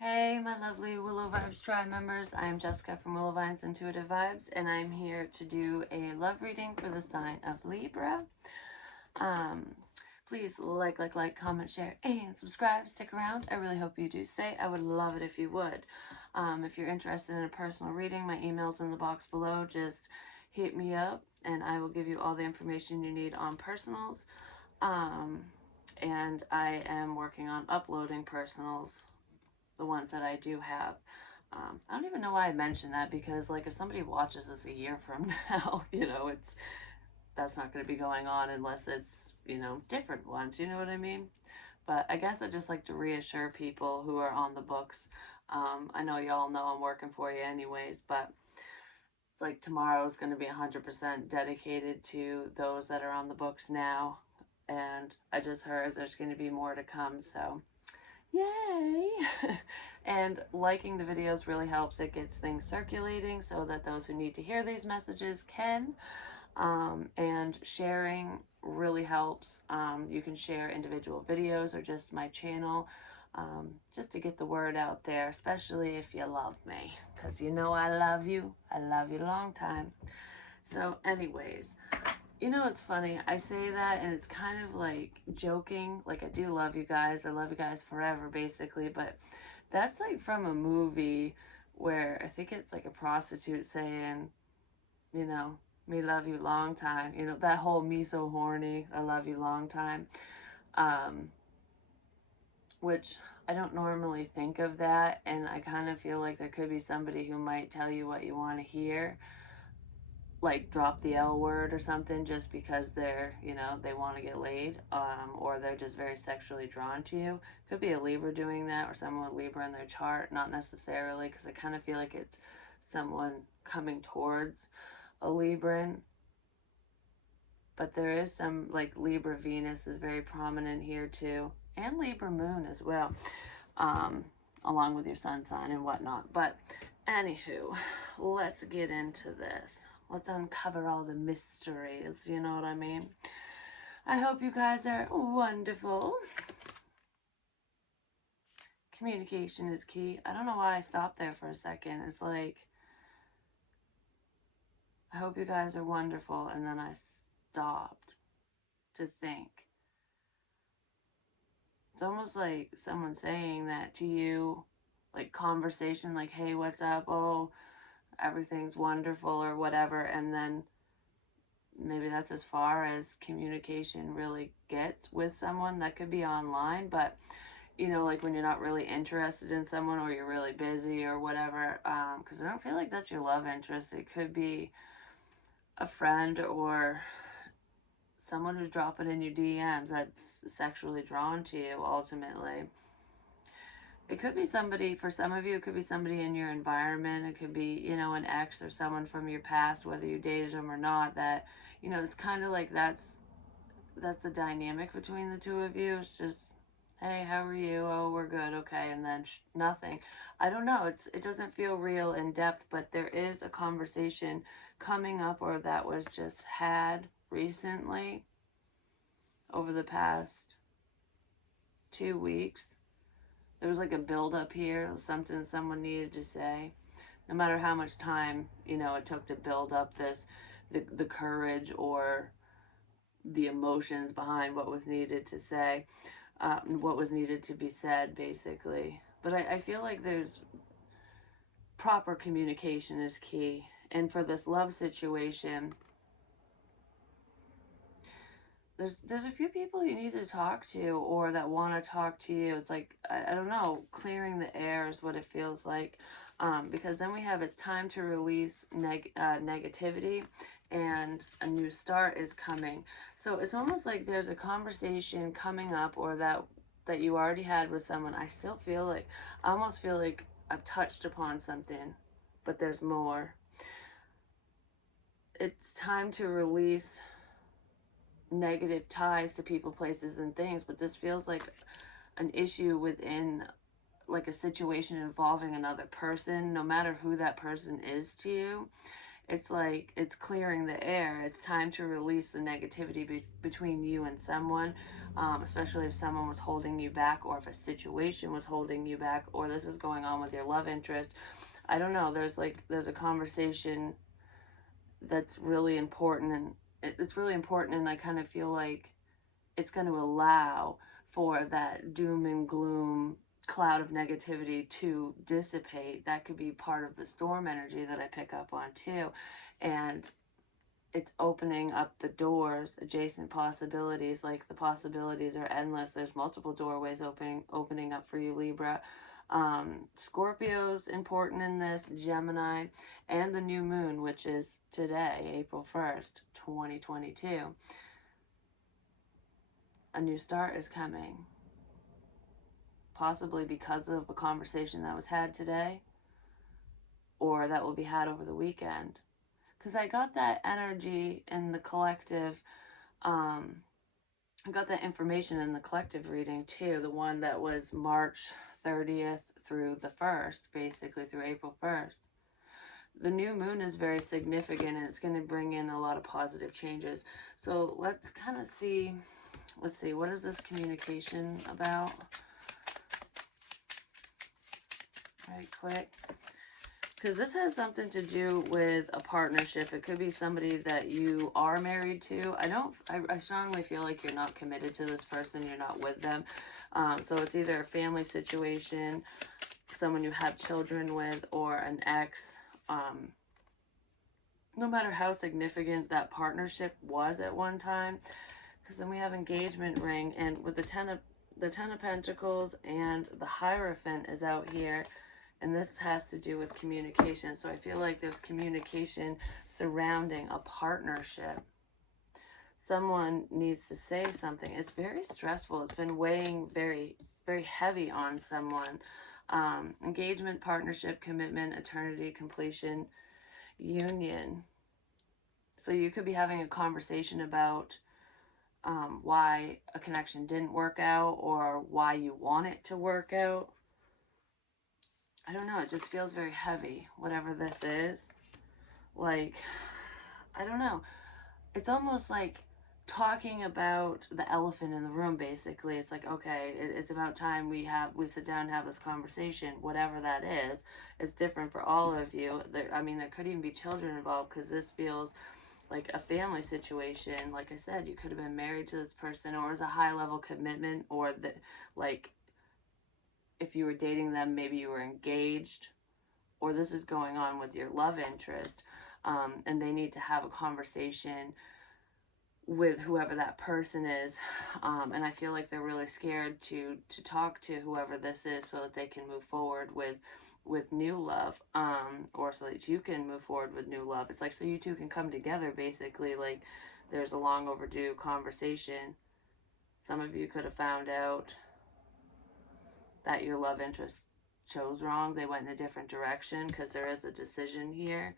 Hey, my lovely Willow Vibes Tribe members. I'm Jessica from Willow Vines Intuitive Vibes, and I'm here to do a love reading for the sign of Libra. Please like, comment, share, and subscribe. Stick around. I really hope you do stay. I would love it if you would. If you're interested in a personal reading, my email's in the box below. Just hit me up, and I will give you all the information you need on personals. And I am working on uploading personals, the ones that I do have. I don't even know why I mentioned that, because like if somebody watches this a year from now, that's not going to be going on unless it's, different ones, you know what I mean? But I guess I just like to reassure people who are on the books. I know y'all know I'm working for you anyways, but it's like tomorrow is going to be 100% dedicated to those that are on the books now. And I just heard there's going to be more to come, so yay! And liking the videos really helps. It gets things circulating so that those who need to hear these messages can. And sharing really helps. You can share individual videos or just my channel, just to get the word out there, especially if you love me, because you know I love you. I love you a long time. So anyways, it's funny. I say that and it's kind of like joking. Like, I do love you guys. I love you guys forever, basically. But that's like from a movie where I think it's like a prostitute saying, me love you long time. That whole me so horny, I love you long time. Which I don't normally think of that. And I kind of feel like there could be somebody who might tell you what you want to hear, like drop the L word or something, just because they're, they want to get laid, or they're just very sexually drawn to you. Could be a Libra doing that, or someone with Libra in their chart, not necessarily, because I kind of feel like it's someone coming towards a Libran. But there is some, like, Libra Venus is very prominent here too, and Libra Moon as well, along with your sun sign and whatnot. But anywho, let's get into this. Let's uncover all the mysteries, you know what I mean? I hope you guys are wonderful. Communication is key. I don't know why I stopped there for a second. It's like, I hope you guys are wonderful, and then I stopped to think. It's almost like someone saying that to you, like conversation, like, hey, what's up? Oh, everything's wonderful or whatever. And then maybe that's as far as communication really gets with someone. That could be online, but like when you're not really interested in someone, or you're really busy or whatever, because I don't feel like that's your love interest. It could be a friend or someone who's dropping in your DMs that's sexually drawn to you ultimately. It could be somebody, for some of you, it could be somebody in your environment. It could be, an ex or someone from your past, whether you dated them or not, that, it's kind of like that's the dynamic between the two of you. It's just, hey, how are you? Oh, we're good. Okay. And then nothing. I don't know. It doesn't feel real in depth, but there is a conversation coming up, or that was just had recently over the past 2 weeks. There was like a build up here, something someone needed to say. No matter how much time, it took to build up the courage or the emotions behind what was needed to say, what was needed to be said, basically. But I feel like there's proper communication is key. And for this love situation, there's a few people you need to talk to, or that want to talk to you. It's like, I don't know, clearing the air is what it feels like. Because then we have, it's time to release negativity, and a new start is coming. So it's almost like there's a conversation coming up, or that you already had with someone. I almost feel like I've touched upon something, but there's more. It's time to release negative ties to people, places, and things, but this feels like an issue within, like, a situation involving another person, no matter who that person is to you. It's like it's clearing the air. It's time to release the negativity between you and someone, especially if someone was holding you back, or if a situation was holding you back, or this is going on with your love interest. I don't know. There's a conversation that's really important, and it's really important, and I kind of feel like it's going to allow for that doom and gloom cloud of negativity to dissipate. That could be part of the storm energy that I pick up on too. And it's opening up the doors, adjacent possibilities. Like, the possibilities are endless. There's multiple doorways opening up for you, Libra. Scorpio's important in this, Gemini, and the new moon, which is today, April 1st, 2022. A new start is coming, possibly because of a conversation that was had today, or that will be had over the weekend. Because I got that energy in the collective, I got that information in the collective reading too, the one that was March 30th through the 1st, basically through April 1st. The new moon is very significant, and it's going to bring in a lot of positive changes. So let's kind of see, what is this communication about? Right quick. Because this has something to do with a partnership. It could be somebody that you are married to. I strongly feel like you're not committed to this person. You're not with them. So it's either a family situation, someone you have children with, or an ex. No matter how significant that partnership was at one time. Because then we have engagement ring, and with the Ten of Pentacles and the Hierophant is out here. And this has to do with communication. So I feel like there's communication surrounding a partnership. Someone needs to say something. It's very stressful. It's been weighing very, very heavy on someone. Engagement, partnership, commitment, eternity, completion, union. So you could be having a conversation about why a connection didn't work out, or why you want it to work out. I don't know, it just feels very heavy, whatever this is. Like, I don't know. It's almost like talking about the elephant in the room, basically. It's like, okay, it's about time we sit down and have this conversation, whatever that is. It's different for all of you. There could even be children involved, because this feels like a family situation. Like I said, you could have been married to this person, or as a high-level commitment, or like, if you were dating them, maybe you were engaged, or this is going on with your love interest, and they need to have a conversation with whoever that person is, and I feel like they're really scared to talk to whoever this is, so that they can move forward with new love, or so that you can move forward with new love. It's like, so you two can come together, basically. Like, there's a long overdue conversation. Some of you could have found out that your love interest chose wrong. They went in a different direction, because there is a decision here.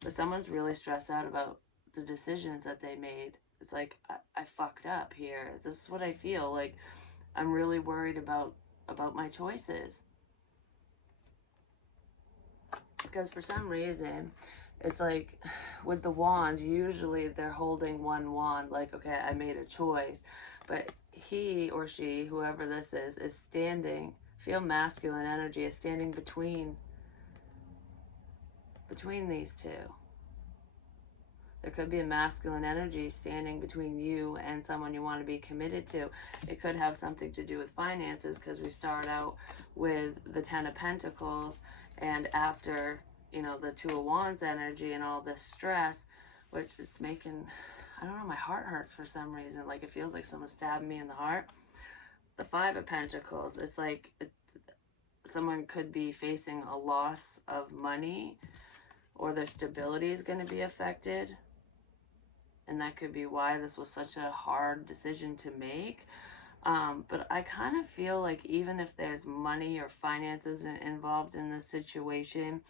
But someone's really stressed out about the decisions that they made. It's like, I fucked up here. This is what I feel. Like, I'm really worried about my choices. Because for some reason, it's like, with the wand, usually they're holding one wand. Like, okay, I made a choice. But he or she, whoever this is standing, feel masculine energy, is standing between these two. There could be a masculine energy standing between you and someone you want to be committed to. It could have something to do with finances, because we start out with the Ten of Pentacles, and after, the Two of Wands energy and all this stress, which is making, I don't know, my heart hurts for some reason. Like, it feels like someone stabbed me in the heart. The Five of Pentacles, it's like someone could be facing a loss of money, or their stability is going to be affected. And that could be why this was such a hard decision to make. But I kind of feel like, even if there's money or finances involved in this situation,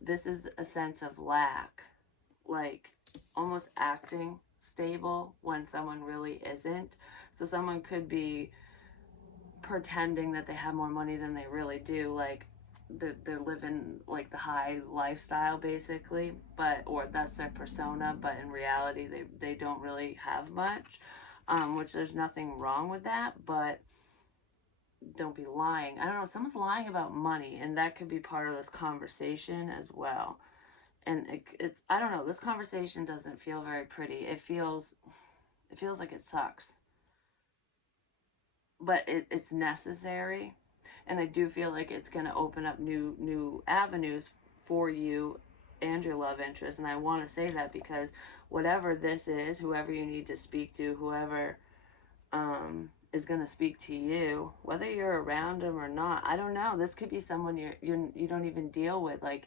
this is a sense of lack. Like, almost acting stable when someone really isn't. So someone could be pretending that they have more money than they really do. Like, they're living like the high lifestyle basically, but or that's their persona, but in reality they don't really have much, which there's nothing wrong with that, but don't be lying. I don't know, someone's lying about money, and that could be part of this conversation as well. And it's I don't know, this conversation doesn't feel very pretty. It feels like it sucks, but it's necessary, and I do feel like it's going to open up new avenues for you and your love interest. And I want to say that because whatever this is, whoever you need to speak to, whoever is going to speak to you, whether you're around them or not, I don't know. This could be someone you don't even deal with, like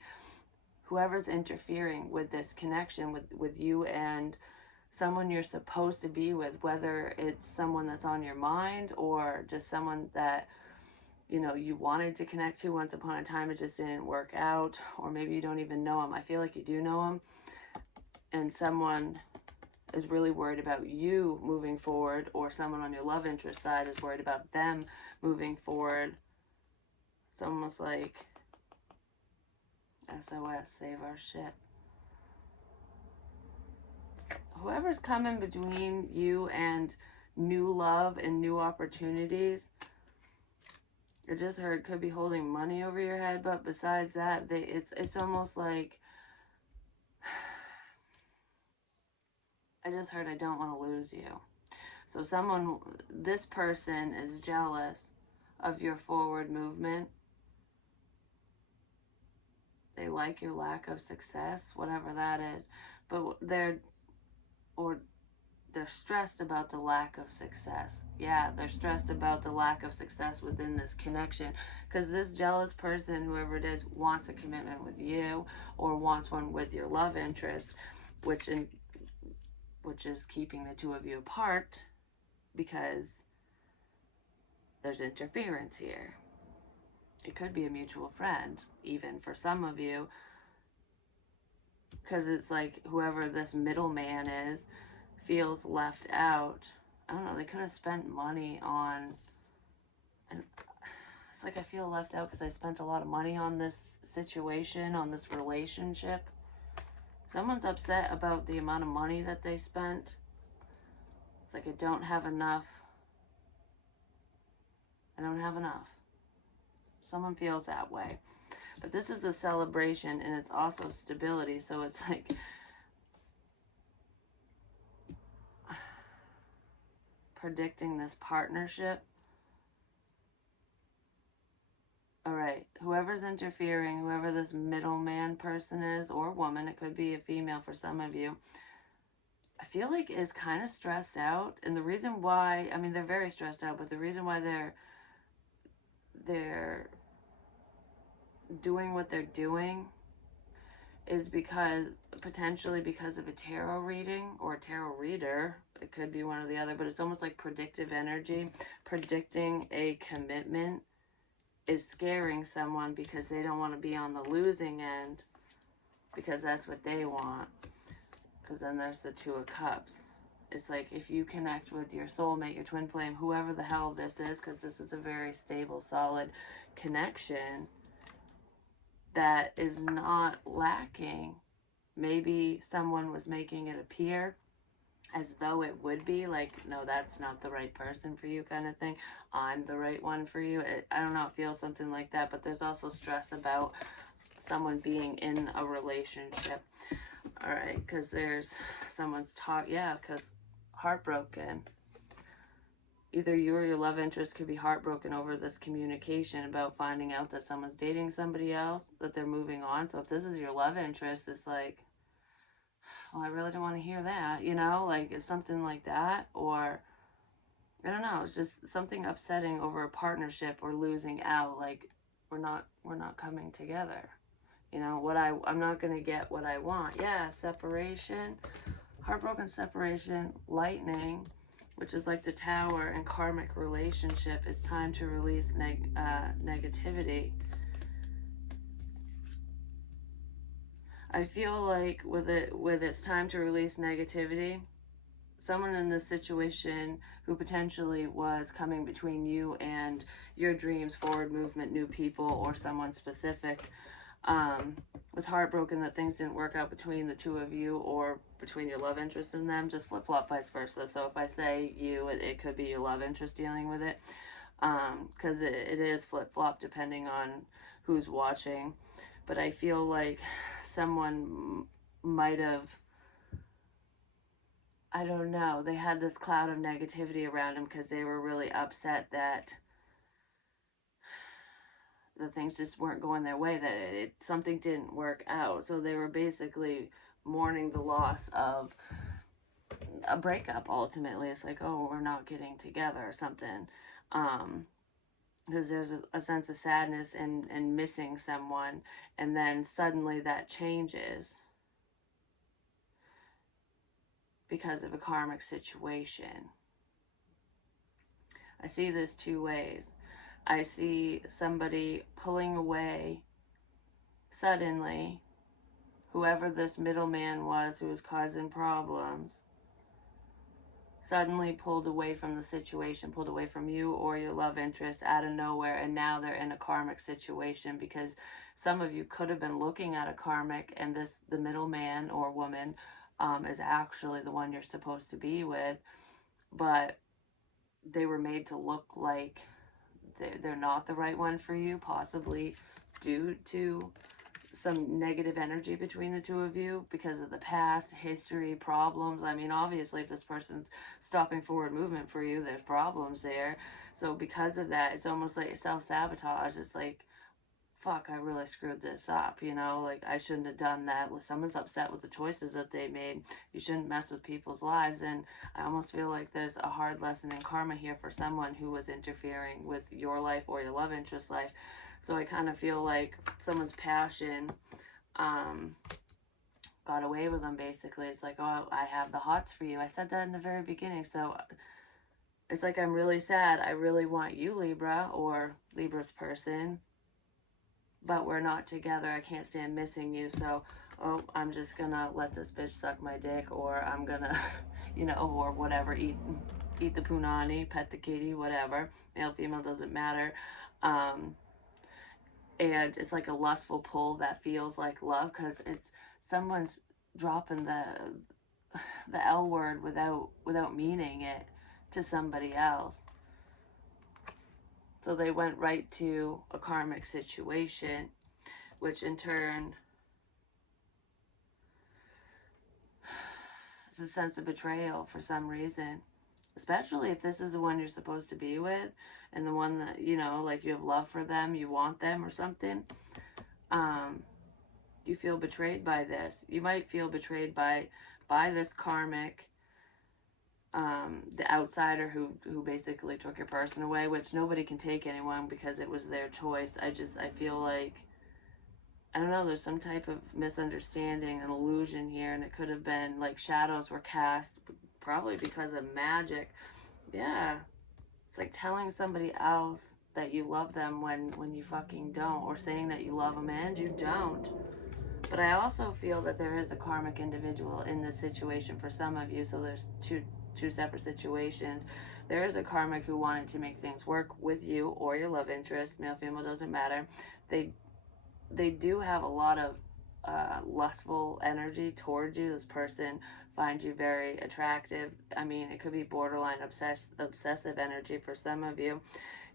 whoever's interfering with this connection with you and someone you're supposed to be with, whether it's someone that's on your mind or just someone that you wanted to connect to once upon a time, it just didn't work out, or maybe you don't even know them. I feel like you do know them, and someone is really worried about you moving forward, or someone on your love interest side is worried about them moving forward. It's almost like SOS, save our shit. Whoever's coming between you and new love and new opportunities, I just heard, could be holding money over your head, but besides that, it's almost like I just heard I don't want to lose you. So this person is jealous of your forward movement. They like your lack of success, whatever that is, but they're stressed about the lack of success. Yeah, they're stressed about the lack of success within this connection, because this jealous person, whoever it is, wants a commitment with you or wants one with your love interest, which is keeping the two of you apart because there's interference here. It could be a mutual friend, even for some of you, because it's like whoever this middleman is feels left out. I don't know, they could have spent money on, and it's like I feel left out because I spent a lot of money on this situation, on this relationship. Someone's upset about the amount of money that they spent. It's like I don't have enough. I don't have enough. Someone feels that way. But this is a celebration, and it's also stability, so it's like predicting this partnership. All right, whoever's interfering, whoever this middleman person is, or woman, it could be a female for some of you, I feel like is kind of stressed out. And the reason why, I mean, they're very stressed out, but the reason why they're doing what they're doing is potentially because of a tarot reading or a tarot reader. It could be one or the other, but it's almost like predictive energy. Predicting a commitment is scaring someone because they don't want to be on the losing end, because that's what they want. Because then there's the Two of Cups. It's like if you connect with your soulmate, your twin flame, whoever the hell this is, because this is a very stable, solid connection that is not lacking. Maybe someone was making it appear as though it would be, like, no, that's not the right person for you kind of thing. I'm the right one for you. I don't know, it feels something like that, but there's also stress about someone being in a relationship. All right, because there's someone's because heartbroken. Either you or your love interest could be heartbroken over this communication about finding out that someone's dating somebody else, that they're moving on. So if this is your love interest, it's like, well, I really don't want to hear that, like it's something like that. Or I don't know, it's just something upsetting over a partnership or losing out, like we're not coming together. I'm not going to get what I want. Yeah, separation, heartbroken separation, lightning, which is like the Tower, and karmic relationship. Is time to release negativity. I feel like with it's time to release negativity, someone in this situation who potentially was coming between you and your dreams, forward movement, new people, or someone specific, was heartbroken that things didn't work out between the two of you or between your love interest and them. Just flip-flop vice versa. So if I say you, it could be your love interest dealing with it, because it is flip-flop depending on who's watching. But I feel like someone might have, I don't know, they had this cloud of negativity around them because they were really upset that the things just weren't going their way, that something didn't work out. So they were basically mourning the loss of a breakup. Ultimately, it's like, oh, we're not getting together or something, because there's a sense of sadness and missing someone, and then suddenly that changes because of a karmic situation. I see this two ways. I see somebody pulling away suddenly, whoever this middleman was who was causing problems, suddenly pulled away from the situation, pulled away from you or your love interest out of nowhere, and now they're in a karmic situation because some of you could have been looking at a karmic, and the middleman or woman is actually the one you're supposed to be with, but they were made to look like they're not the right one for you, possibly due to some negative energy between the two of you because of the past, history, problems. I mean, obviously, if this person's stopping forward movement for you, there's problems there. So because of that, it's almost like self-sabotage. It's like, fuck, I really screwed this up, you know? Like, I shouldn't have done that. Well, someone's upset with the choices that they made. You shouldn't mess with people's lives. And I almost feel like there's a hard lesson in karma here for someone who was interfering with your life or your love interest life. So I kind of feel like someone's passion got away with them, basically. It's like, oh, I have the hots for you. I said that in the very beginning. So it's like, I'm really sad. I really want you, Libra, or Libra's person, but we're not together. I can't stand missing you. So, oh, I'm just gonna let this bitch suck my dick, or I'm gonna, you know, or whatever, eat the punani, pet the kitty, whatever. Male, female, doesn't matter. And it's like a lustful pull that feels like love because it's someone's dropping the L word without meaning it to somebody else. So they went right to a karmic situation, which in turn is a sense of betrayal for some reason. Especially if this is the one you're supposed to be with, and the one that, you know, like you have love for them, you want them or something. You feel betrayed by this. You might feel betrayed by this karmic, the outsider who basically took your person away, which nobody can take anyone because it was their choice. I feel like, I don't know, there's some type of misunderstanding, an illusion here, and it could have been like shadows were cast, probably because of magic. Yeah. It's like telling somebody else that you love them when you fucking don't, or saying that you love them and you don't. But I also feel that there is a karmic individual in this situation for some of you, so there's two separate situations. There is a karmic who wanted to make things work with you or your love interest, male, female, doesn't matter. They do have a lot of lustful energy towards you. This person finds you very attractive. I mean, it could be borderline obsessive energy for some of you.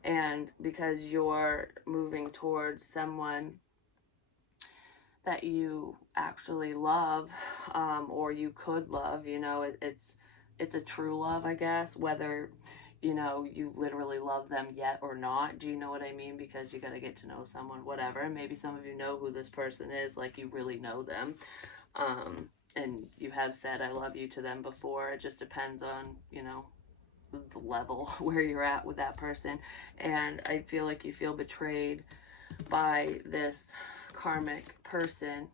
And because you're moving towards someone that you actually love, or you could love, you know, it's a true love, I guess, whether, you know, you literally love them yet or not. Do you know what I mean? Because you got to get to know someone, whatever. And maybe some of you know who this person is, like you really know them. And you have said I love you to them before. It just depends on, you know, the level where you're at with that person. And I feel like you feel betrayed by this karmic person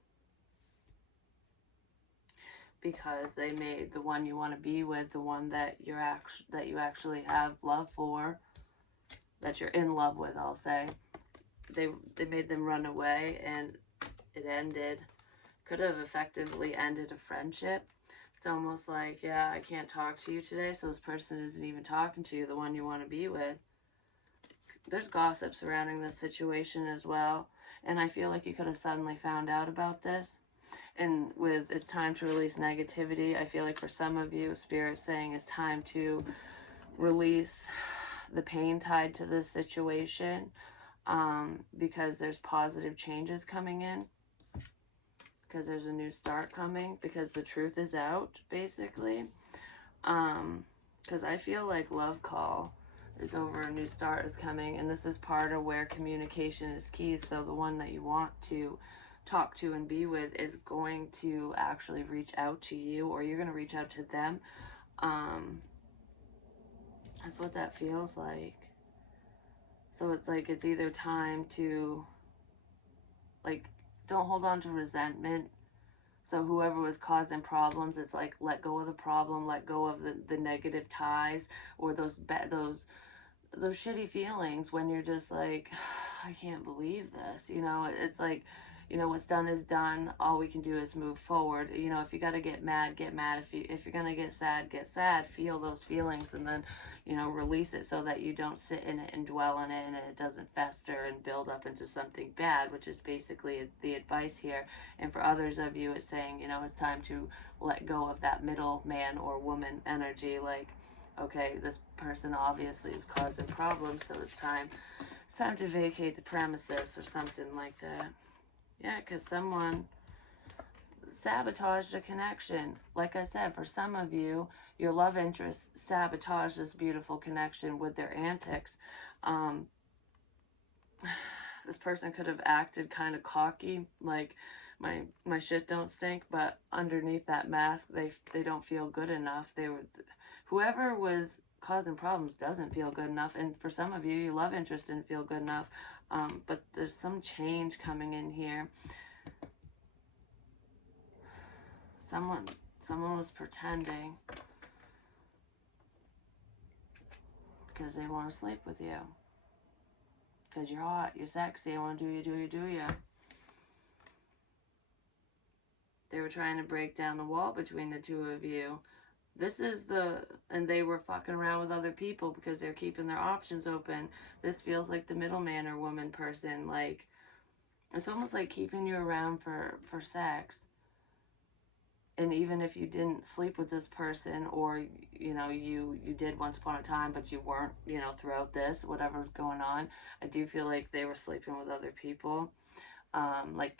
because they made the one you want to be with, the one that you actually have love for, that you're in love with, I'll say. They made them run away, and it ended. Could have effectively ended a friendship. It's almost like, yeah, I can't talk to you today, so this person isn't even talking to you, the one you want to be with. There's gossip surrounding this situation as well, and I feel like you could have suddenly found out about this. And with it's time to release negativity, I feel like for some of you, Spirit's saying it's time to release the pain tied to this situation, because there's positive changes coming in, because there's a new start coming, because the truth is out, basically. Because I feel like love call is over, a new start is coming, and this is part of where communication is key. So the one that you want to talk to and be with is going to actually reach out to you, or you're going to reach out to them. That's what that feels like. So it's like it's either time to, like, don't hold on to resentment. So whoever was causing problems, it's like let go of the problem, let go of the negative ties, or those shitty feelings when you're just like, I can't believe this. It's like, what's done is done. All we can do is move forward. If you got to get mad, get mad. If you're going to get sad, feel those feelings, and then, release it so that you don't sit in it and dwell on it, and it doesn't fester and build up into something bad, which is basically the advice here. And for others of you, it's saying, it's time to let go of that middle man or woman energy. Like, okay, this person obviously is causing problems, so it's time to vacate the premises or something like that. Yeah, because someone sabotaged a connection. Like I said, for some of you, your love interest sabotaged this beautiful connection with their antics. This person could have acted kind of cocky, like my shit don't stink, but underneath that mask, they don't feel good enough. Whoever was causing problems doesn't feel good enough, and for some of you, your love interest didn't feel good enough. But there's some change coming in here. Someone was pretending because they want to sleep with you. Because you're hot, you're sexy, I want to do you. They were trying to break down the wall between the two of you. And they were fucking around with other people because they're keeping their options open. This feels like the middleman or woman person. Like, it's almost like keeping you around for sex. And even if you didn't sleep with this person, or, you did once upon a time, but you weren't, throughout this, whatever was going on, I do feel like they were sleeping with other people. Like,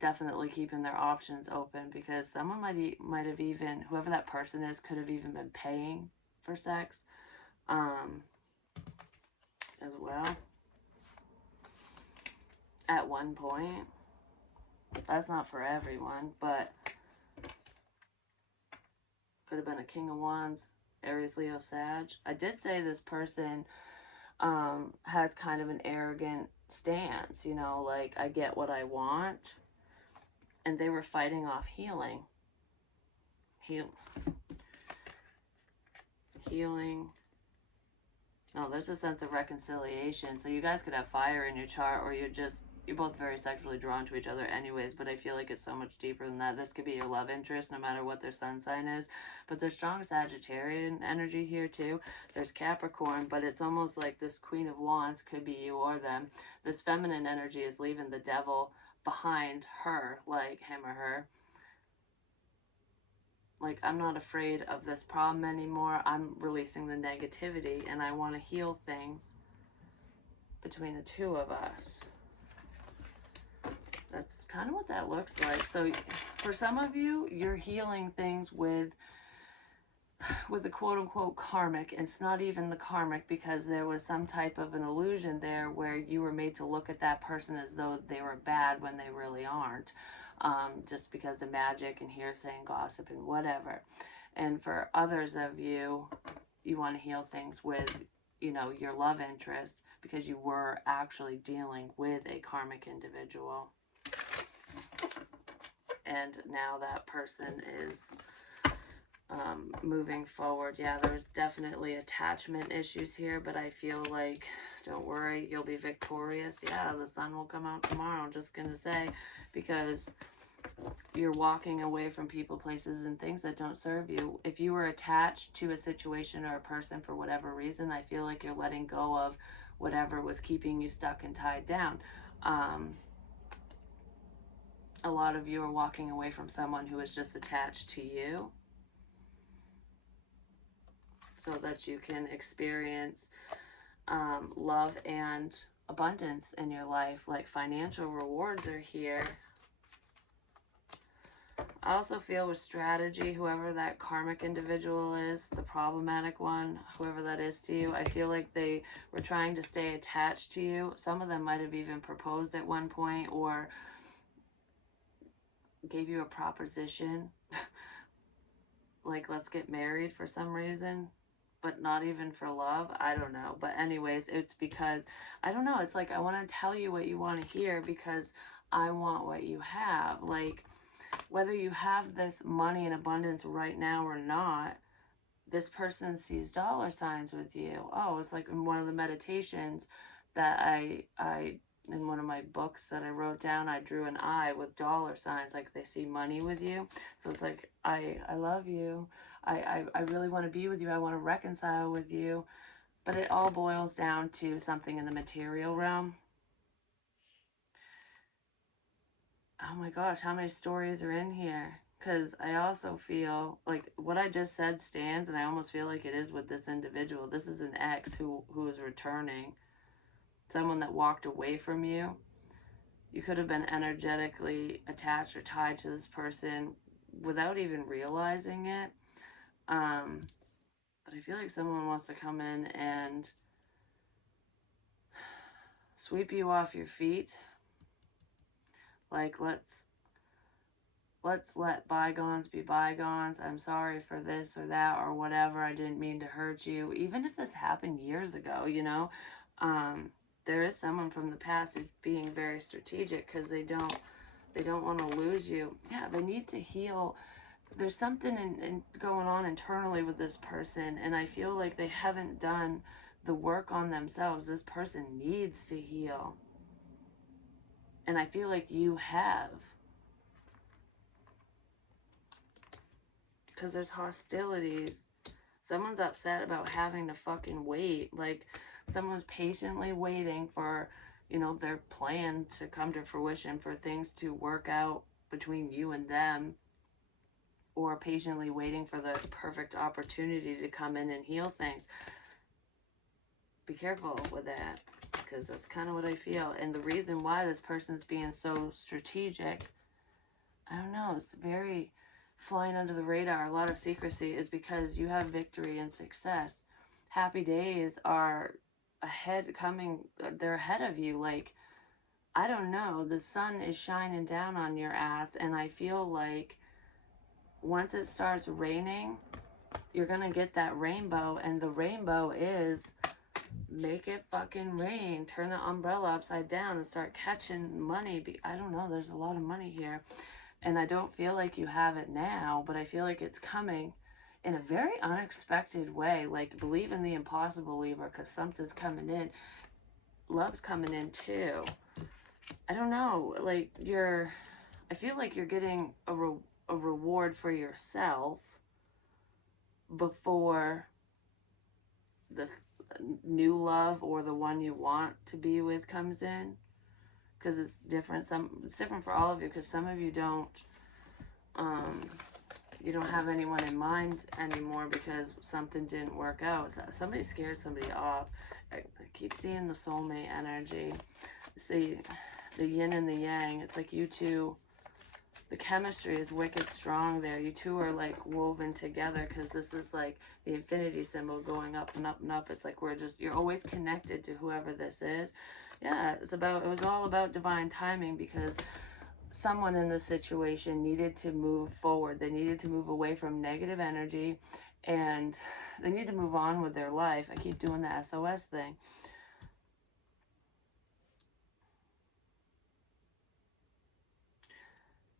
definitely keeping their options open, because someone might have even, whoever that person is, could have even been paying for sex, as well, at one point. That's not for everyone, but could have been a King of Wands, Aries, Leo, Sag. I did say this person has kind of an arrogant stance, like, I get what I want, and they were fighting off healing. Healing. No, there's a sense of reconciliation. So you guys could have fire in your chart, or you're both very sexually drawn to each other anyways, but I feel like it's so much deeper than that. This could be your love interest, no matter what their sun sign is. But there's strong Sagittarian energy here too. There's Capricorn, but it's almost like this Queen of Wands could be you or them. This feminine energy is leaving the devil behind her, like him or her. Like, I'm not afraid of this problem anymore. I'm releasing the negativity, and I want to heal things between the two of us. That's kind of what that looks like. So for some of you, you're healing things with the quote-unquote karmic. It's not even the karmic, because there was some type of an illusion there where you were made to look at that person as though they were bad when they really aren't, just because of magic and hearsay and gossip and whatever. And for others of you, you want to heal things with, your love interest, because you were actually dealing with a karmic individual. And now that person is moving forward. Yeah, there's definitely attachment issues here, but I feel like, don't worry, you'll be victorious. Yeah, the sun will come out tomorrow, I'm just gonna say, because you're walking away from people, places, and things that don't serve you. If you were attached to a situation or a person for whatever reason, I feel like you're letting go of whatever was keeping you stuck and tied down. A lot of you are walking away from someone who is just attached to you so that you can experience love and abundance in your life. Like financial rewards are here. I also feel with strategy, whoever that karmic individual is, the problematic one, whoever that is to you, I feel like they were trying to stay attached to you. Some of them might have even proposed at one point or gave you a proposition. Like, let's get married for some reason, but not even for love. I don't know. But anyways, it's because, I don't know, it's like I want to tell you what you want to hear because I want what you have. Like, whether you have this money in abundance right now or not, this person sees dollar signs with you. Oh, it's like in one of the meditations that I in one of my books that I wrote down, I drew an eye with dollar signs, like they see money with you. So it's like, I love you. I really want to be with you. I want to reconcile with you. But it all boils down to something in the material realm. Oh my gosh, how many stories are in here? Because I also feel like what I just said stands, and I almost feel like it is with this individual. This is an ex who is returning. Someone that walked away from you. You could have been energetically attached or tied to this person without even realizing it. But I feel like someone wants to come in and sweep you off your feet. Like, let's let bygones be bygones. I'm sorry for this or that or whatever. I didn't mean to hurt you. Even if this happened years ago, you know, there is someone from the past who's being very strategic because they don't want to lose you. Yeah, they need to heal. There's something in going on internally with this person, and I feel like they haven't done the work on themselves. This person needs to heal. And I feel like you have. Because there's hostilities. Someone's upset about having to fucking wait. Like, someone's patiently waiting for, you know, their plan to come to fruition, for things to work out between you and them, or patiently waiting for the perfect opportunity to come in and heal things. Be careful with that, because that's kind of what I feel. And the reason why this person's being so strategic, I don't know, it's very flying under the radar, a lot of secrecy, is because you have victory and success. Happy days are they're ahead of you. Like, I don't know, the sun is shining down on your ass, and I feel like once it starts raining, you're gonna get that rainbow, and the rainbow is make it fucking rain. Turn the umbrella upside down and start catching money. I don't know, there's a lot of money here. And I don't feel like you have it now, but I feel like it's coming in a very unexpected way. Like, believe in the impossible, Libra, because something's coming in. Love's coming in too. I don't know, like, I feel like you're getting a reward for yourself before this new love or the one you want to be with comes in. Because it's different. It's different for all of you, because some of you don't have anyone in mind anymore because something didn't work out. So somebody scared somebody off. I keep seeing the soulmate energy. See, the yin and the yang. It's like you two, the chemistry is wicked strong there. You two are like woven together, because this is like the infinity symbol going up and up and up. It's like you're always connected to whoever this is. Yeah, it was all about divine timing, because someone in this situation needed to move forward. They needed to move away from negative energy, and they need to move on with their life. I keep doing the SOS thing.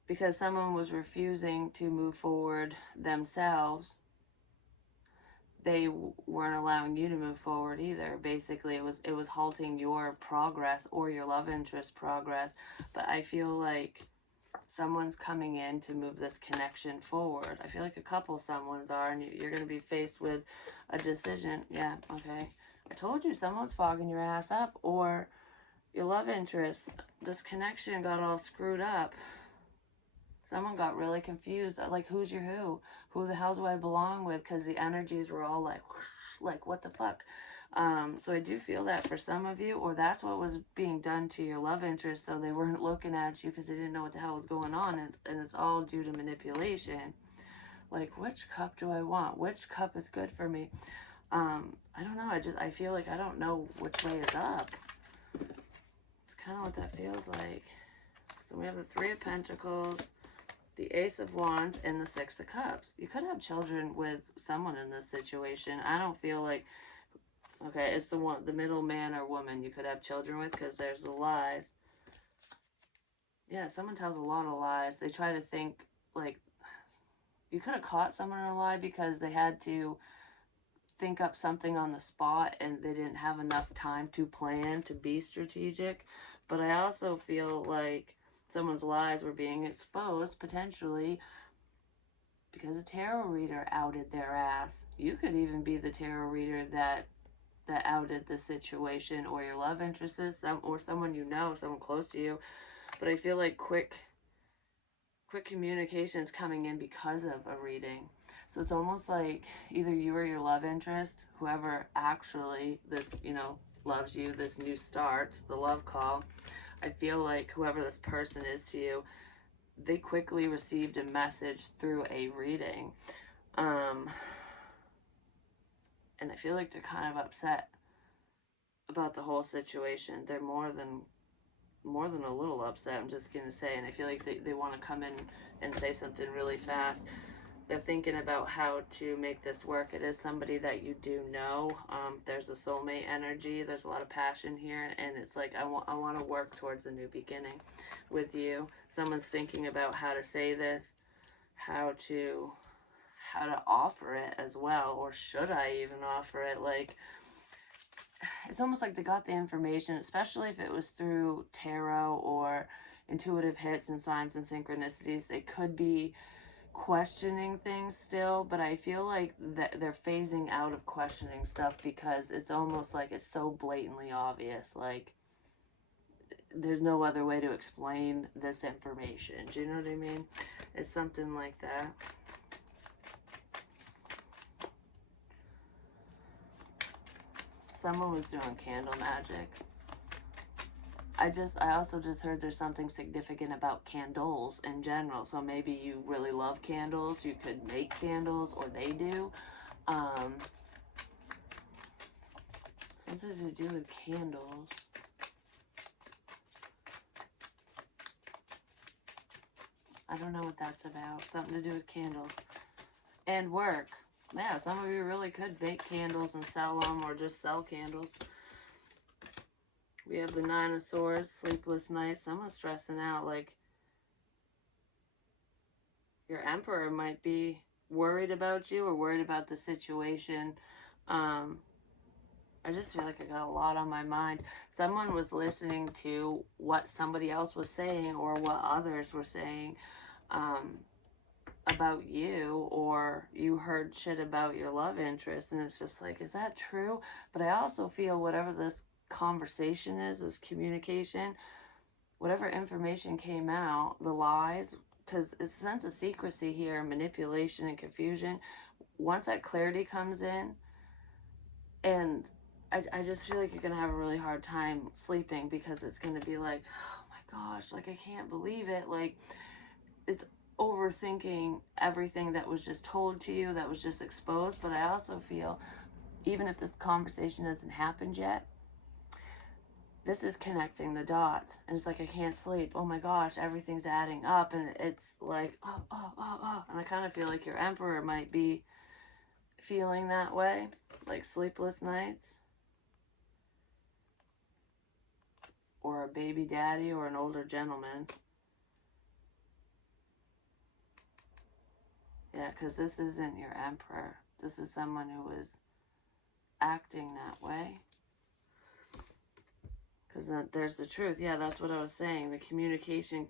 Because someone was refusing to move forward themselves, they weren't allowing you to move forward either. Basically, it was halting your progress or your love interest progress. But I feel like someone's coming in to move this connection forward. I feel like a couple someone's are, and you're going to be faced with a decision. Yeah, okay. I told you someone's fogging your ass up, or your love interest, this connection got all screwed up. Someone got really confused. Like, who's your who? Who the hell do I belong with? Because the energies were all like, whoosh, like, what the fuck? So I do feel that for some of you, or that's what was being done to your love interest, so they weren't looking at you because they didn't know what the hell was going on, and it's all due to manipulation. Like, which cup do I want? Which cup is good for me? I don't know. I feel like I don't know which way is up. It's kind of what that feels like. So we have the Three of Pentacles, the Ace of Wands, and the Six of Cups. You could have children with someone in this situation. I don't feel like, okay, it's the middle man or woman you could have children with, because there's the lies. Yeah, someone tells a lot of lies. They try to think, like, you could have caught someone in a lie because they had to think up something on the spot and they didn't have enough time to plan, to be strategic. But I also feel like someone's lies were being exposed potentially because a tarot reader outed their ass. You could even be the tarot reader that outed the situation, or your love interest is or someone you know, someone close to you. But I feel like quick communication is coming in because of a reading. So it's almost like either you or your love interest, whoever actually this, loves you, this new start, the love call, I feel like whoever this person is to you, they quickly received a message through a reading. And I feel like they're kind of upset about the whole situation. They're more than a little upset, I'm just going to say. And I feel like they want to come in and say something really fast. They're thinking about how to make this work. It is somebody that you do know. There's a soulmate energy. There's a lot of passion here, and it's like I want to work towards a new beginning with you. Someone's thinking about how to say this, how to offer it as well, or should I even offer it? Like, it's almost like they got the information, especially if it was through tarot or intuitive hits and signs and synchronicities. They could be questioning things still, but I feel like that they're phasing out of questioning stuff because it's almost like it's so blatantly obvious. Like, there's no other way to explain this information. Do you know what I mean? It's something like that. Someone was doing candle magic. I also just heard there's something significant about candles in general. So maybe you really love candles. You could make candles, or they do. Something to do with candles. I don't know what that's about. Something to do with candles. And work. Yeah, some of you really could bake candles and sell them, or just sell candles. We have the Nine of Swords, sleepless nights. Someone's stressing out. Like, your Emperor might be worried about you or worried about the situation. I just feel like I got a lot on my mind. Someone was listening to what somebody else was saying, or what others were saying about you, or you heard shit about your love interest, and it's just like, is that true? But I also feel whatever this conversation is, this communication, whatever information came out, the lies, because it's a sense of secrecy here, manipulation and confusion. Once that clarity comes in, and I just feel like you're going to have a really hard time sleeping, because it's going to be like, oh my gosh, like, I can't believe it. Like, it's overthinking everything that was just told to you, that was just exposed. But I also feel, even if this conversation hasn't happened yet, this is connecting the dots, and it's like, I can't sleep. Oh my gosh, everything's adding up, and it's like, oh. And I kind of feel like your Emperor might be feeling that way, like sleepless nights, or a baby daddy, or an older gentleman. Yeah, because this isn't your Emperor. This is someone who is acting that way. Because there's the truth. Yeah, that's what I was saying. The communication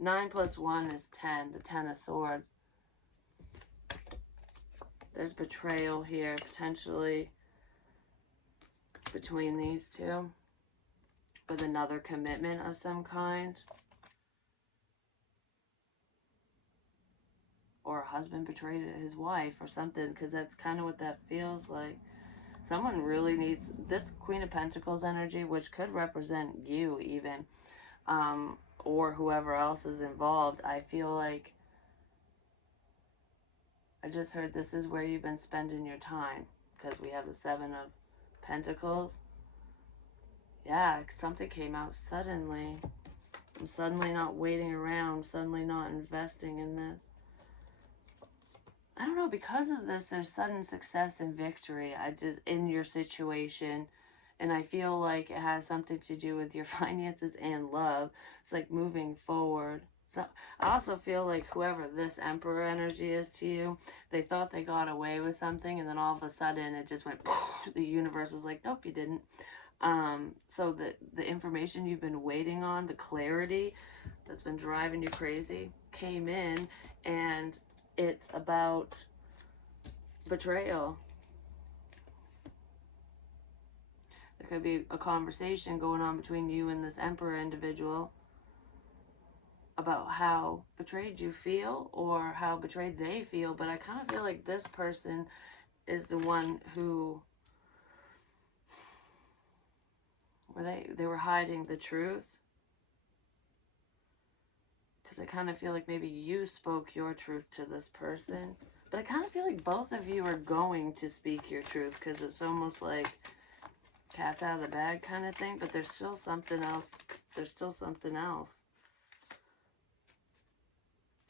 9 plus 1 is 10, the 10 of swords. There's betrayal here, potentially, between these two, with another commitment of some kind. Or a husband betrayed his wife or something, because that's kind of what that feels like. Someone really needs this Queen of Pentacles energy, which could represent you even, or whoever else is involved. I feel like I just heard this is where you've been spending your time, because we have the Seven of Pentacles. Yeah, something came out suddenly. I'm suddenly not waiting around, suddenly not investing in this. I don't know, because of this, there's sudden success and victory in your situation. And I feel like it has something to do with your finances and love. It's like moving forward. So I also feel like whoever this Emperor energy is to you, they thought they got away with something, and then all of a sudden it just went, the universe was like, nope, you didn't. So the information you've been waiting on, the clarity that's been driving you crazy, came in, and it's about betrayal. There could be a conversation going on between you and this Emperor individual about how betrayed you feel or how betrayed they feel, but I kind of feel like this person is the one who, where they were hiding the truth, because I kind of feel like maybe you spoke your truth to this person, but I kind of feel like both of you are going to speak your truth, because it's almost like cat's out of the bag kind of thing, but there's still something else. There's still something else.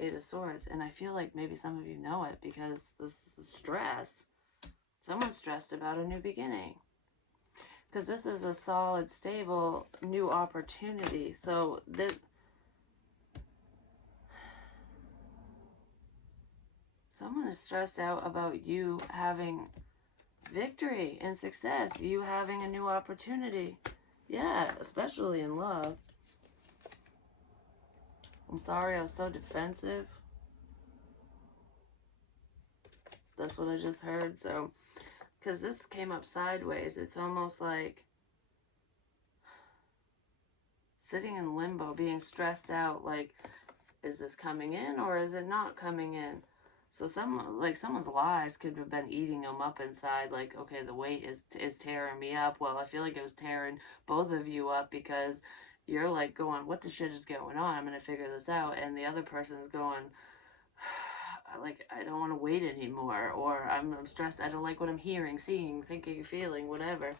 Eight of Swords, and I feel like maybe some of you know it, because this is stress. Someone's stressed about a new beginning, because this is a solid, stable, new opportunity. So this, someone is stressed out about you having victory and success, you having a new opportunity. Yeah, especially in love. I'm sorry I was so defensive. That's what I just heard. So, because this came up sideways, it's almost like sitting in limbo, being stressed out, like, is this coming in or is it not coming in? So someone's lies could have been eating them up inside, like, okay, the weight is tearing me up. Well, I feel like it was tearing both of you up, because you're like going, what the shit is going on? I'm going to figure this out. And the other person's going, like, I don't want to wait anymore, or I'm stressed. I don't like what I'm hearing, seeing, thinking, feeling, whatever.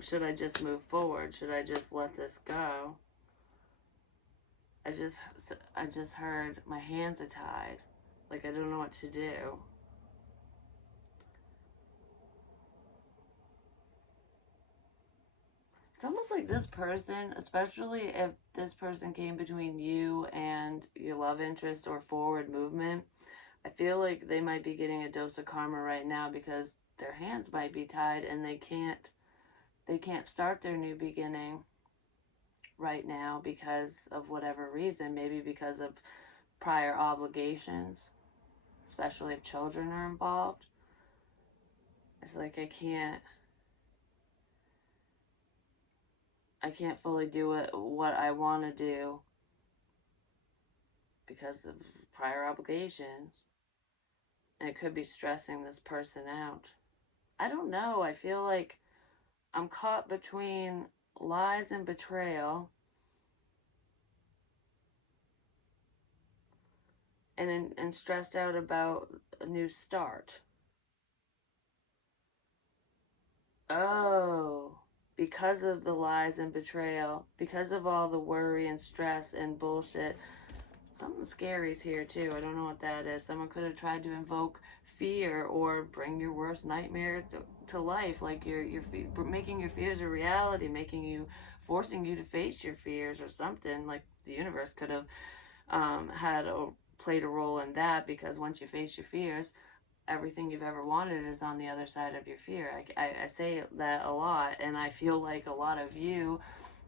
Should I just move forward? Should I just let this go? I just heard my hands are tied. Like, I don't know what to do. It's almost like this person, especially if this person came between you and your love interest or forward movement, I feel like they might be getting a dose of karma right now, because their hands might be tied and they can't start their new beginning right now because of whatever reason. Maybe because of prior obligations, especially if children are involved. It's like I can't fully do what I want to do because of prior obligations. And it could be stressing this person out. I don't know. I feel like I'm caught between lies and betrayal, and stressed out about a new start. Oh, because of the lies and betrayal, because of all the worry and stress and bullshit. Something scary's here too. I don't know what that is. Someone could have tried to invoke fear or bring your worst nightmare to life, like you're making your fears a reality, forcing you to face your fears or something. Like the universe could have played a role in that, because once you face your fears, everything you've ever wanted is on the other side of your fear. I say that a lot, and I feel like a lot of you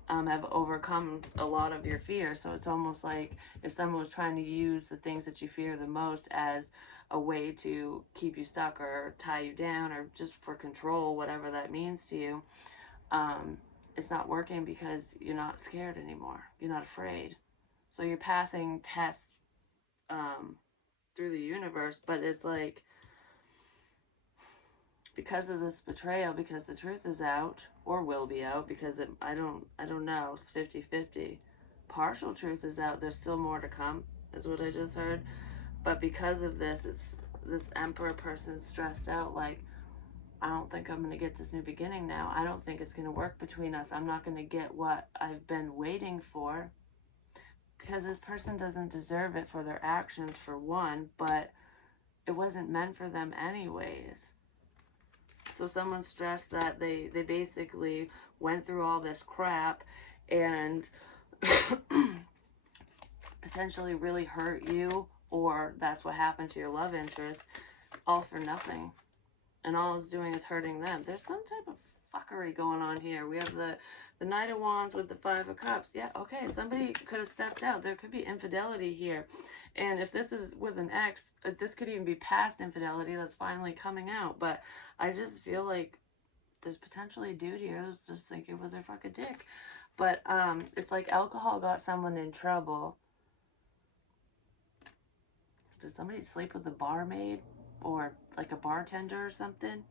have overcome a lot of your fear. So it's almost like if someone was trying to use the things that you fear the most as a way to keep you stuck or tie you down or just for control, whatever that means to you, it's not working because you're not scared anymore. You're not afraid. So you're passing tests through the universe, but it's like because of this betrayal, because the truth is out or will be out, because I don't know, it's 50-50. Partial truth is out, there's still more to come, is what I just heard. But because of this, it's this emperor person stressed out, like, I don't think I'm going to get this new beginning now. I don't think it's going to work between us. I'm not going to get what I've been waiting for, because this person doesn't deserve it for their actions, for one, but it wasn't meant for them anyways. So someone stressed that they basically went through all this crap and potentially really hurt you, or that's what happened to your love interest, all for nothing. And all it's doing is hurting them. There's some type of fuckery going on here. We have the Knight of Wands with the Five of Cups. Yeah, okay, somebody could have stepped out. There could be infidelity here. And if this is with an ex, this could even be past infidelity that's finally coming out. But I just feel like there's potentially a dude here who's just thinking it was their fucking dick. But it's like alcohol got someone in trouble. Did somebody sleep with a barmaid? Or like a bartender or something?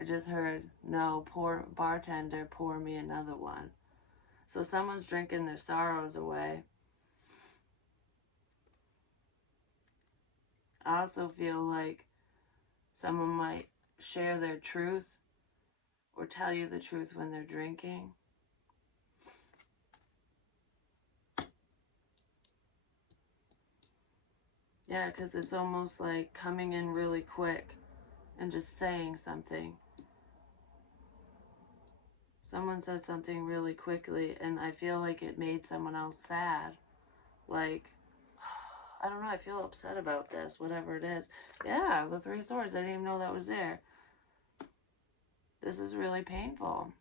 I just heard, no, poor bartender, pour me another one. So someone's drinking their sorrows away. I also feel like someone might share their truth or tell you the truth when they're drinking. Yeah, because it's almost like coming in really quick and just saying something. Someone said something really quickly, and I feel like it made someone else sad. Like, I don't know, I feel upset about this, whatever it is. Yeah, the Three of Swords, I didn't even know that was there. This is really painful.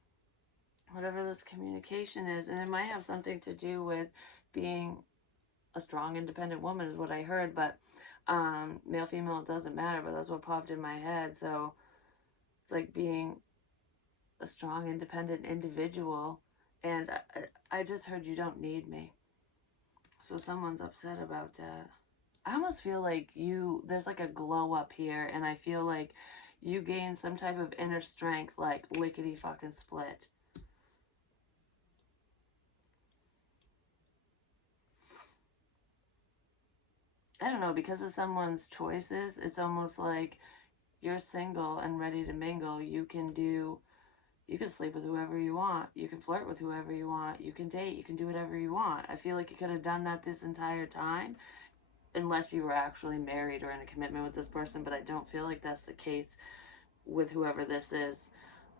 Whatever this communication is, and it might have something to do with being a strong, independent woman, is what I heard, but male, female, it doesn't matter, but that's what popped in my head. So it's like being a strong, independent individual, and I just heard you don't need me. So someone's upset about that. I almost feel like there's like a glow up here, and I feel like you gain some type of inner strength, like lickety fucking split. I don't know, because of someone's choices, it's almost like you're single and ready to mingle. You can sleep with whoever you want. You can flirt with whoever you want. You can date. You can do whatever you want. I feel like you could have done that this entire time, unless you were actually married or in a commitment with this person, but I don't feel like that's the case with whoever this is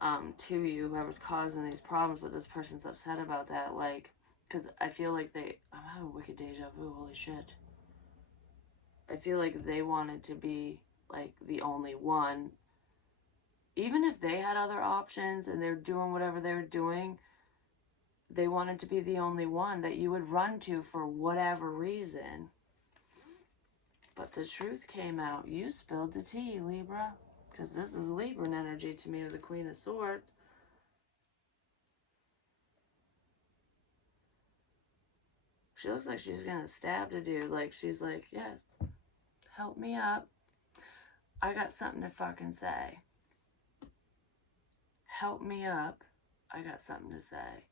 to you, whoever's causing these problems, but this person's upset about that, like, because I feel like I'm having wicked deja vu, holy shit. I feel like they wanted to be, like, the only one. Even if they had other options and they're doing whatever they were doing, they wanted to be the only one that you would run to for whatever reason. But the truth came out. You spilled the tea, Libra. Because this is Libran energy to me with the Queen of Swords. She looks like she's going to stab the dude. Like, she's like, yes, help me up. I got something to fucking say. Help me up. I got something to say.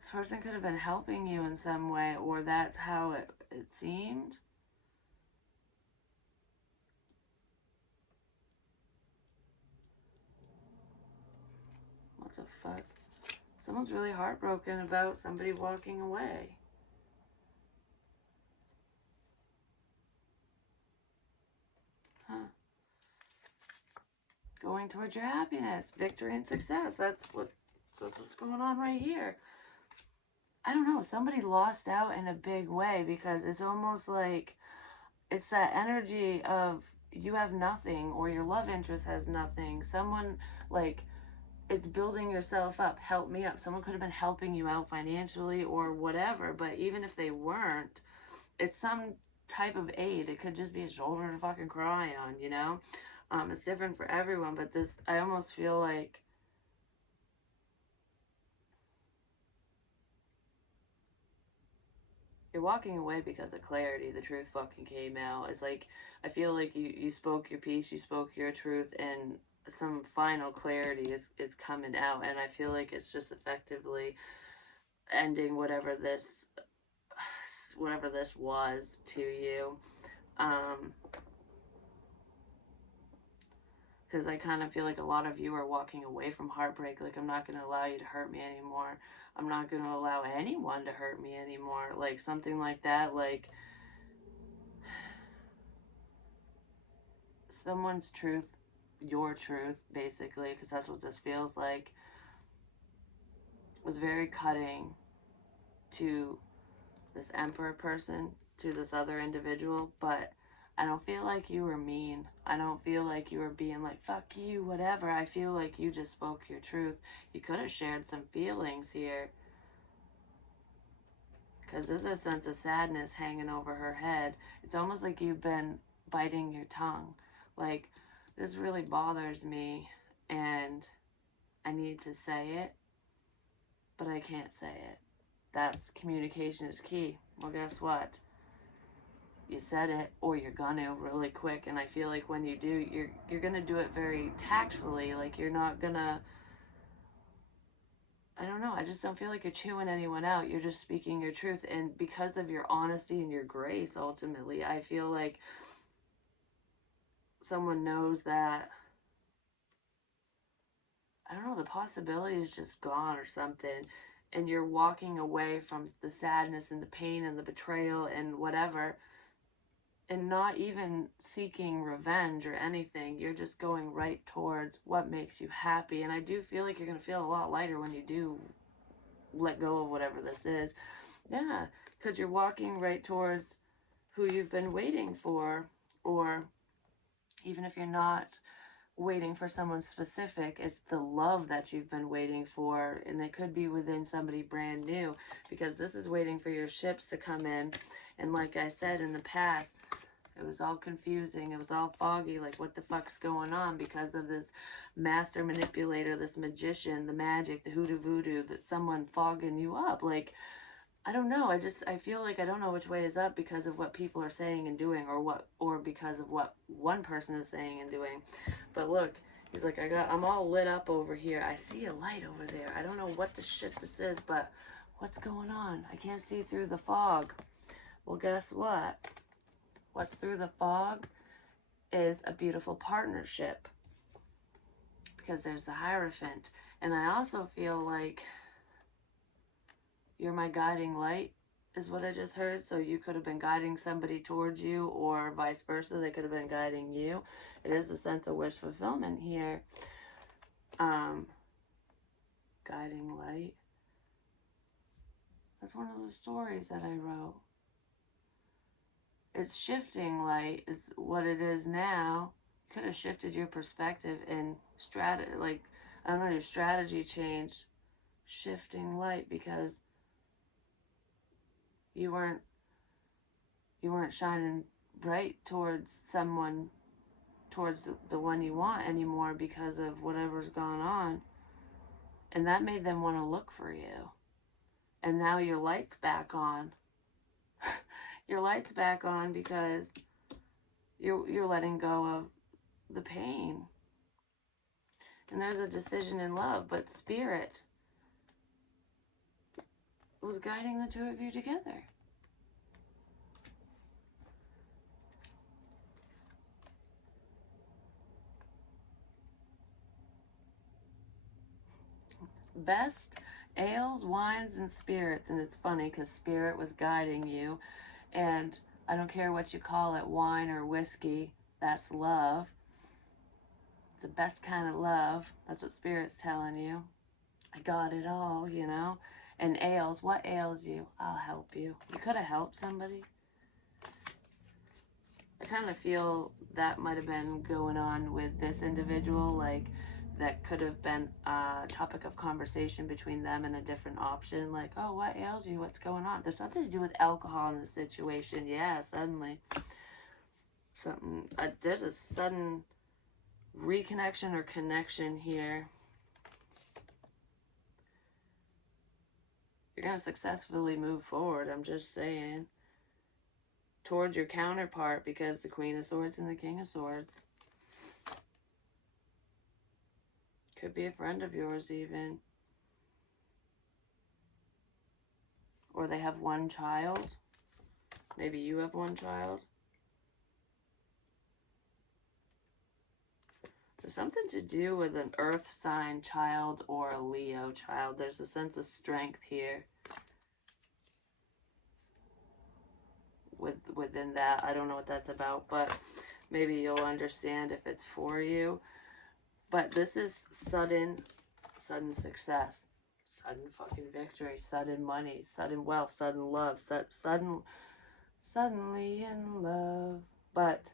This person could have been helping you in some way, or that's how it seemed. What the fuck? Someone's really heartbroken about somebody walking away. Huh. Going towards your happiness, victory and success. That's what's going on right here. I don't know. Somebody lost out in a big way, because it's almost like it's that energy of you have nothing, or your love interest has nothing. Someone, like, it's building yourself up. Help me up. Someone could have been helping you out financially or whatever, but even if they weren't, it's some type of aid. It could just be a shoulder to fucking cry on, you know? It's different for everyone, but this, I almost feel like you're walking away because of clarity. The truth fucking came out. It's like, I feel like you spoke your piece, you spoke your truth, and some final clarity is coming out. And I feel like it's just effectively ending whatever this was to you. Because I kind of feel like a lot of you are walking away from heartbreak. Like, I'm not going to allow you to hurt me anymore. I'm not going to allow anyone to hurt me anymore. Like, something like that. Like, someone's truth, your truth, basically, because that's what this feels like, was very cutting to this emperor person, to this other individual. But I don't feel like you were mean. I don't feel like you were being like, fuck you, whatever. I feel like you just spoke your truth. You could have shared some feelings here, because there's a sense of sadness hanging over her head. It's almost like you've been biting your tongue. Like, this really bothers me, and I need to say it, but I can't say it. That's, communication is key. Well, guess what? You said it, or you're gonna really quick. And I feel like when you do, you're gonna do it very tactfully. Like, you're not gonna, I don't know, I just don't feel like you're chewing anyone out. You're just speaking your truth. And because of your honesty and your grace, ultimately, I feel like someone knows that, I don't know, the possibility is just gone or something. And you're walking away from the sadness and the pain and the betrayal and whatever, and not even seeking revenge or anything. You're just going right towards what makes you happy. And I do feel like you're going to feel a lot lighter when you do let go of whatever this is. Yeah, because you're walking right towards who you've been waiting for. Or even if you're not waiting for someone specific, it's the love that you've been waiting for. And it could be within somebody brand new, because this is waiting for your ships to come in. And like I said, in the past, it was all confusing. It was all foggy. Like, what the fuck's going on? Because of this master manipulator, this magician, the magic, the hoodoo voodoo, that someone fogging you up. Like, I don't know. I feel like I don't know which way is up because of what people are saying and doing, or because of what one person is saying and doing. But look, he's like, I'm all lit up over here. I see a light over there. I don't know what the shit this is, but what's going on? I can't see through the fog. Well, guess what? What's through the fog is a beautiful partnership, because there's a Hierophant. And I also feel like you're my guiding light, is what I just heard. So you could have been guiding somebody towards you, or vice versa. They could have been guiding you. It is a sense of wish fulfillment here. Guiding light. That's one of the stories that I wrote. It's shifting light is what it is now. You could have shifted your perspective and like, I don't know, your strategy changed. Shifting light, because you weren't shining bright towards someone, towards the one you want anymore, because of whatever's gone on. And that made them want to look for you. And now your light's back on. Your light's back on because you're letting go of the pain. And there's a decision in love, but Spirit was guiding the two of you together. Best ales, wines, and spirits. And it's funny because Spirit was guiding you. And I don't care what you call it, wine or whiskey, that's love. It's the best kind of love. That's what Spirit's telling you. I got it all, you know. And ails, what ails you? I'll help you. You could have helped somebody. I kind of feel that might have been going on with this individual. Like, that could have been a topic of conversation between them and a different option. Like, oh, what ails you? What's going on? There's something to do with alcohol in the situation. Yeah, suddenly. Something, there's a sudden reconnection or connection here. You're going to successfully move forward, I'm just saying, towards your counterpart, because the Queen of Swords and the King of Swords could be a friend of yours even. Or they have one child. Maybe you have one child. There's something to do with an earth sign child or a Leo child. There's a sense of strength here. Within that, I don't know what that's about, but maybe you'll understand if it's for you. But this is sudden success, sudden fucking victory, sudden money, sudden wealth, sudden love, suddenly in love. But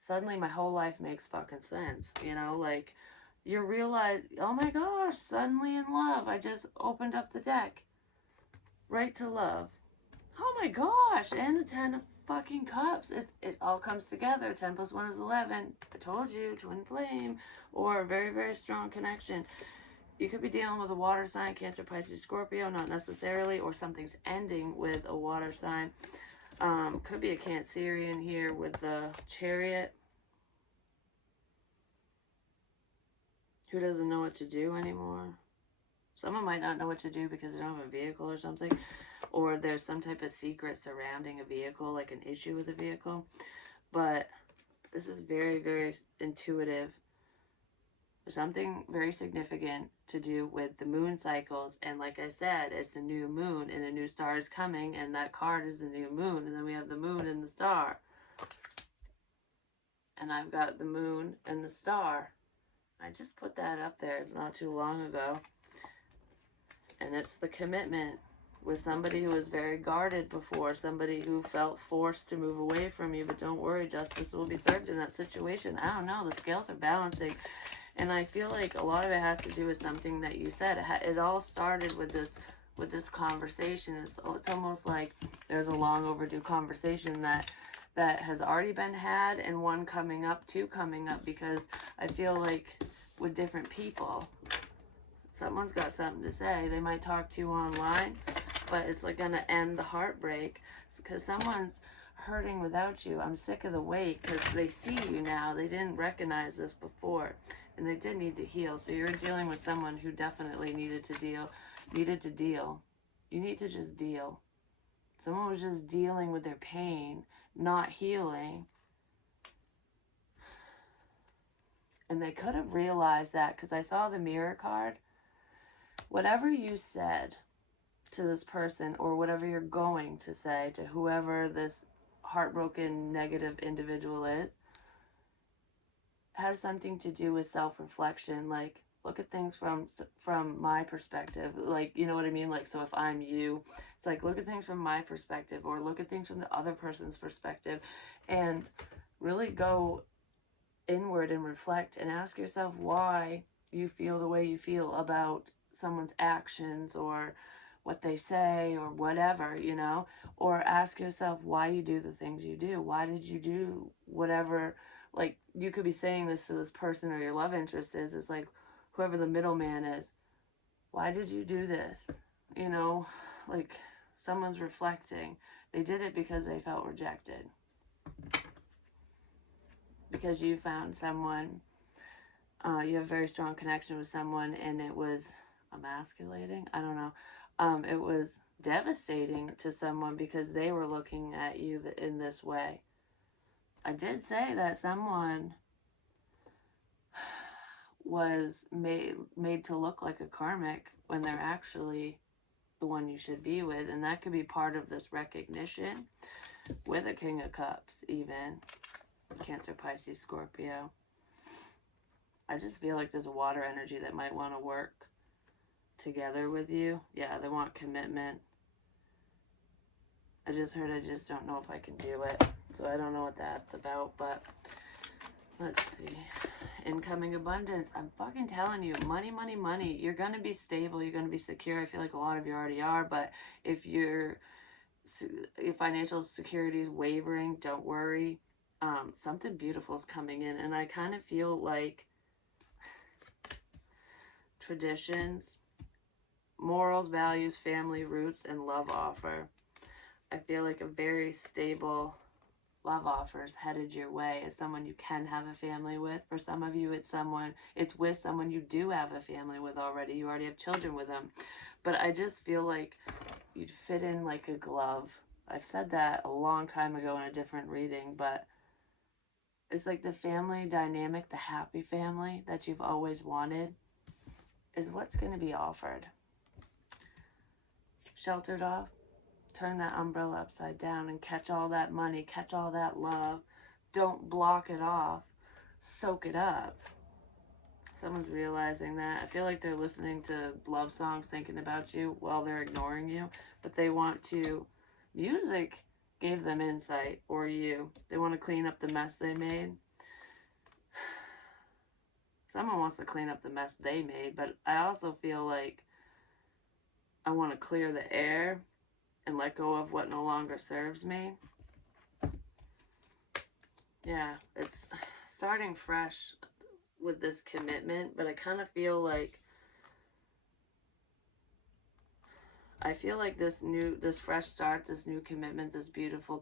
suddenly my whole life makes fucking sense, you know, like you realize, oh my gosh, suddenly in love. I just opened up the deck. Right to love. Oh my gosh, and the 10 of fucking cups. It all comes together. 10 plus 1 is 11. I told you, twin flame, or a very, very strong connection. You could be dealing with a water sign, Cancer, Pisces, Scorpio, not necessarily, or something's ending with a water sign. Could be a Cancerian here with the Chariot, who doesn't know what to do anymore. Someone might not know what to do because they don't have a vehicle or something. Or there's some type of secret surrounding a vehicle, like an issue with a vehicle. But this is very, very intuitive. There's something very significant to do with the moon cycles. And like I said, it's the new moon and a new star is coming. And that card is the new moon. And then we have the moon and the star. And I've got the moon and the star. I just put that up there not too long ago. And it's the commitment with somebody who was very guarded before, somebody who felt forced to move away from you. But don't worry, justice will be served in that situation. I don't know, the scales are balancing. And I feel like a lot of it has to do with something that you said. It all started with this conversation. It's almost like there's a long overdue conversation that has already been had, and one coming up, two coming up, because I feel like with different people, someone's got something to say. They might talk to you online, but it's like going to end the heartbreak because someone's hurting without you. I'm sick of the wait because they see you now. They didn't recognize this before, and they did need to heal. So you're dealing with someone who definitely needed to deal. You need to just deal. Someone was just dealing with their pain, not healing. And they could have realized that because I saw the mirror card. Whatever you said to this person, or whatever you're going to say to whoever this heartbroken negative individual is, has something to do with self-reflection. Like, look at things from my perspective. Like, you know what I mean? Like, so if I'm you, it's like, look at things from my perspective, or look at things from the other person's perspective, and really go inward and reflect and ask yourself why you feel the way you feel about someone's actions or what they say or whatever, you know, or ask yourself why you do the things you do. Why did you do whatever? Like, you could be saying this to this person, or your love interest is like whoever the middleman is. Why did you do this? You know, like, someone's reflecting. They did it because they felt rejected. Because you found someone, you have a very strong connection with someone, and it was emasculating. I don't know. It was devastating to someone because they were looking at you in this way. I did say that someone was made to look like a karmic when they're actually the one you should be with, and that could be part of this recognition with a King of Cups, even Cancer, Pisces, Scorpio. I just feel like there's a water energy that might want to work together with you. Yeah, they want commitment. I just don't know if I can do it. So I don't know what that's about, but let's see. Incoming abundance. I'm fucking telling you, money, money, money. You're going to be stable. You're going to be secure. I feel like a lot of you already are, but if your financial security is wavering, don't worry. Something beautiful is coming in, and I kind of feel like traditions, morals, values, family roots, and love offer. I feel like a very stable love offers headed your way as someone you can have a family with. For some of you, it's with someone you do have a family with already. You already have children with them. But I just feel like you'd fit in like a glove. I've said that a long time ago in a different reading, but it's like the family dynamic, the happy family that you've always wanted is what's going to be offered. Sheltered off, turn that umbrella upside down and catch all that money, catch all that love. Don't block it off. Soak it up. Someone's realizing that. I feel like they're listening to love songs thinking about you while they're ignoring you, but they want to. Music gave them insight, or you. They want to clean up the mess they made. Someone wants to clean up the mess they made, but I also feel like I want to clear the air and let go of what no longer serves me. Yeah, it's starting fresh with this commitment, but I kind of feel like this fresh start, this new commitment, this beautiful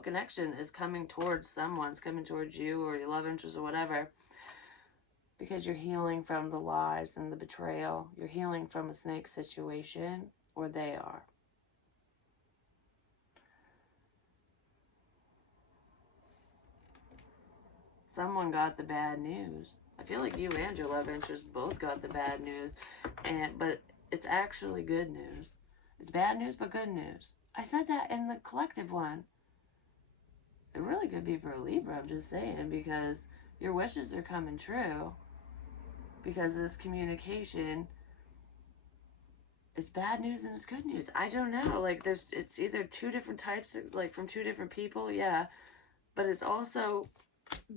connection is coming towards someone. It's coming towards you or your love interest or whatever, because you're healing from the lies and the betrayal. You're healing from a snake situation, or they are. Someone got the bad news. I feel like you and your love interest both got the bad news, but it's actually good news. It's bad news, but good news. I said that in the collective one. It really could be for a Libra, I'm just saying, because your wishes are coming true. Because this communication is bad news and it's good news. I don't know. Like, it's either two different types, like from two different people, yeah. But it's also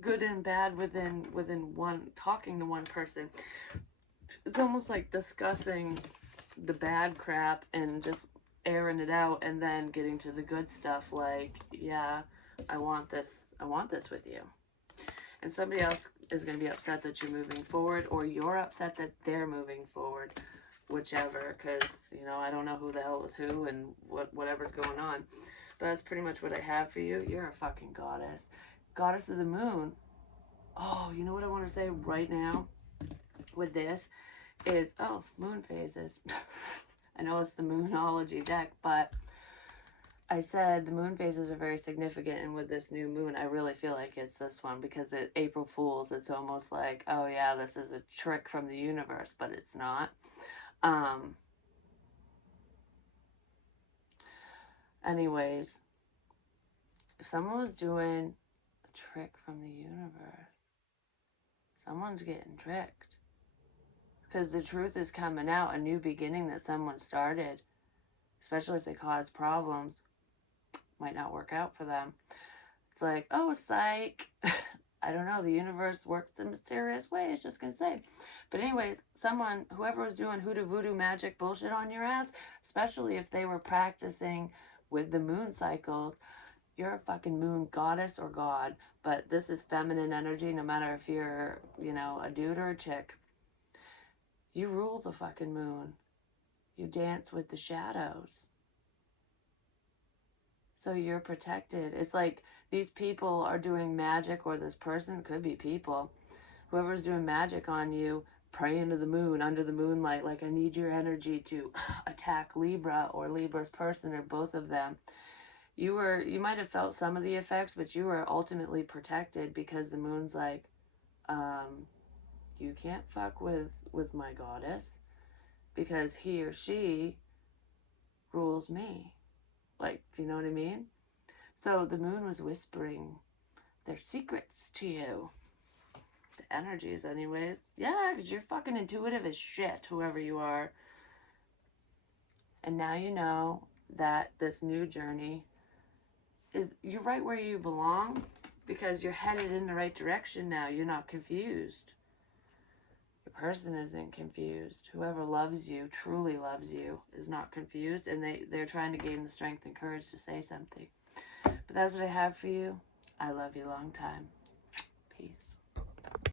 good and bad within one, talking to one person. It's almost like discussing the bad crap and just airing it out and then getting to the good stuff, like, yeah, I want this with you. And somebody else is going to be upset that you're moving forward, or you're upset that they're moving forward, whichever, because, I don't know who the hell is who and whatever's going on. But that's pretty much what I have for you. You're a fucking goddess. Goddess of the moon. Oh, you know what I want to say right now with this is, moon phases. I know it's the Moonology deck, but I said the moon phases are very significant, and with this new moon, I really feel like it's this one, because April Fool's, it's almost like, oh yeah, this is a trick from the universe, but it's not. Anyways, if someone was doing a trick from the universe, someone's getting tricked. Because the truth is coming out, a new beginning that someone started, especially if they cause problems, might not work out for them. It's like, oh, psych. I don't know. The universe works in mysterious ways, just gonna say. But anyways, whoever was doing hoodoo voodoo magic bullshit on your ass, especially if they were practicing with the moon cycles, you're a fucking moon goddess or god. But this is feminine energy, no matter if you're, a dude or a chick. You rule the fucking moon. You dance with the shadows. So you're protected. It's like these people are doing magic, or this person, could be people. Whoever's doing magic on you, praying to the moon, under the moonlight, like, I need your energy to attack Libra or Libra's person, or both of them. You might have felt some of the effects, but you were ultimately protected, because the moon's like, you can't fuck with my goddess, because he or she rules me. Like, do you know what I mean? So the moon was whispering their secrets to you. The energies, anyways. Yeah, because you're fucking intuitive as shit, whoever you are. And now you know that this new journey is you're right where you belong because you're headed in the right direction now. You're not confused. The person isn't confused. Whoever loves you, truly loves you, is not confused, and they're trying to gain the strength and courage to say something. But that's what I have for you. I love you long time.